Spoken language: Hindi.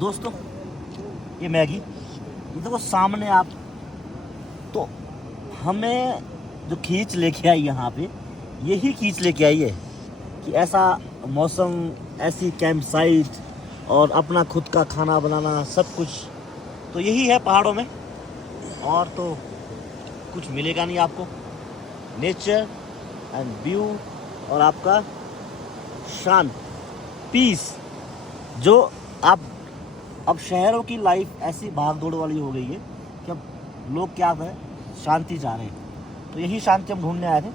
दोस्तों ये मैगी, ये देखो सामने आप। तो हमें जो खींच लेके आई यहाँ पे, यही खींच लेके आई है कि ऐसा मौसम, ऐसी कैंप साइट और अपना खुद का खाना बनाना, सब कुछ तो यही है पहाड़ों में। और तो कुछ मिलेगा नहीं आपको। नेचर एंड व्यू और आपका शांत पीस, जो आप अब शहरों की लाइफ ऐसी भाग दौड़ वाली हो गई है कि अब लोग क्या करें, शांति चाह रहे हैं। तो यही शांति हम ढूंढने आए थे।